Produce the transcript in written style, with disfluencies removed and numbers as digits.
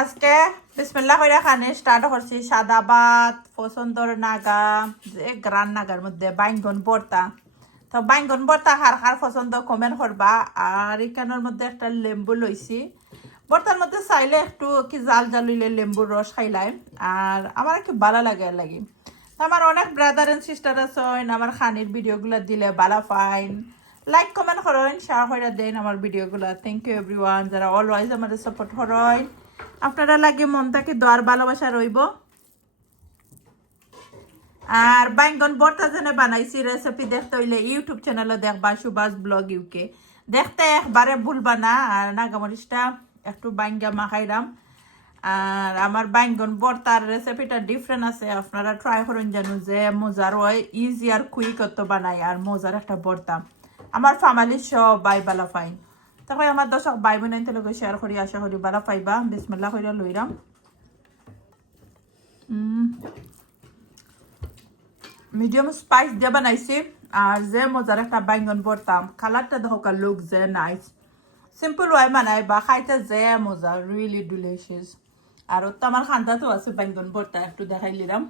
আজকে বিসমিল্লাহ কইরা খানে স্টার্ট করছি সাদা ভাত পছন্দর নাগা যে গ্রান নাগার মধ্যে বাইঙ্গন ভর্তা। তো বাইঙ্গন ভর্তা হার হার পছন্দ কমেন্ট করবা। আর এখানের মধ্যে একটা লেম্বু লইছি। ভর্তার মধ্যে চাইলে একটু কি জাল জাল হইলে লেম্বুর রস খাইলাই। আর আমার একটু ভালো লাগে লাগি। আমার অনেক ব্রাদার এন্ড সিস্টার আছেন আমার খানির ভিডিওগুলো দিলে ভালো ফাইন লাইক কমেন্ট করেন শেয়ার করে দেন আমার ভিডিওগুলো। থ্যাংক ইউ এভরিওয়ান যারা অলওয়েজ আমাদের সাপোর্ট করেন। আপনারা লাগে মন থেকে দোয়ার ভালোবাসা রইব। আর বাইঙ্গন ভর্তা যেনে বানাইছি রেসিপি দেখতে হইলে ইউটিউব চ্যানেলে দেখবা সুভাষ ব্লগ ইউকে। দেখতে একবারে ভুলবা না। আর নাগামরিচটা একটু বাইঙ্গা মাখাইলাম। আর আমার বাইঙ্গন ভর্তার রেসিপিটা ডিফারেন্ট আছে, আপনারা ট্রাই করেন জানো যে মজার হয় ইজি আর কুইক তো বানাই আর মজার একটা ভর্তা। আমার ফ্যামিলি সবাই ভালো পাই। তারপরে আমার দর্শক ভাই বোন লোক শেয়ার করি আশা করি ভালো পাইবা। বিসমিল্লাহ কইরা লইরাম। মিডিয়াম স্পাইস দিয়ে বানাইছি। আর যে মজার একটা বাইঙ্গন ভর্তা কালারটা দেখো লুক যে নাইস সিম্পল ওয়াই বানাই বা খাইতে যে মজা রিয়েলি ডিলিশিয়াস। আর তো আমার খান্দাতো আছে বাইঙ্গন ভর্তা একটু দেখাই লিলাম।